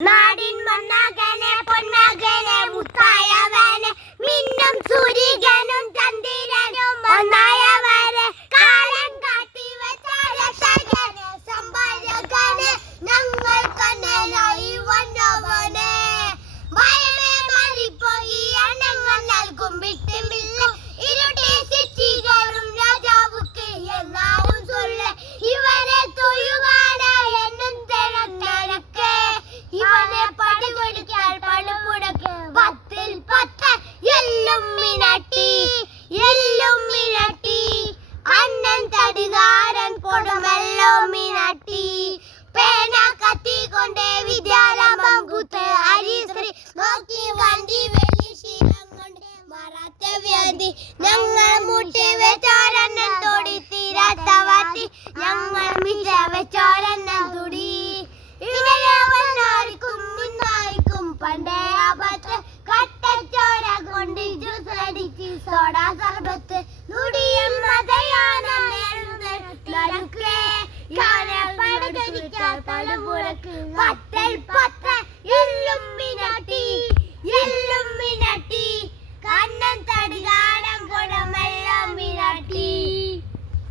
നാടിൻ മണ്ണാകനെ പൊന്മകനെ മുത്തായവനെ മിന്നും സൂര്യനും ചന്ദ്രനും ഒന്നായവരെ കാലം കാട്ടി വെച്ച രക്ഷകനെ സംഭാരകനെ ഞങ്ങൾ കണ്ണനായി വന്നവനെ ഭയമേ മാറിപ്പോയി അണങ്ങൾ നൽകും വിട്ടുമില്ല ഇരുട്ടി ശിക്ഷികളും രാജാവുക്ക് എന്നാലും ചൊല്ല് ഇവരെ തൊഴുകാന എന്നും തിരക്ക് ഇവനെ പടുകൊടുക്കാൻ പടുപുടക്ക് 10 എല്ലും മിനട്ടി അണ്ണൻ തടികാരൻ കൊടുമെല്ലാം മിനട്ടി പേന കത്തി കൊണ്ടേ വിദ്യാരംഭം കുത്ത് ഹരിശ്രീ നോക്കി വണ്ടി വെള്ളി ശീലം കൊണ്ട് മറാത്ത വ്യാധി ഞങ്ങൾ മുട്ടി വെച്ചോരണ്ണൻ തൊടി തീരാത്ത വാറ്റി ഞങ്ങൾ മിച്ച വെച്ചോരണ്ണൻ തുടി ഇവരെ വന്നായിരിക്കും ഇന്നായിരിക്കും പണ്ടേ ആപത്ത് കട്ടച്ചോര കൊണ്ട് ജ്യൂസ് അടിച്ച് സോഡ സർബത്ത് നുടിയും മതയാനം നേരുന്നേ യാനെ പടകരിക്കാൻ തലമുറക്ക് 10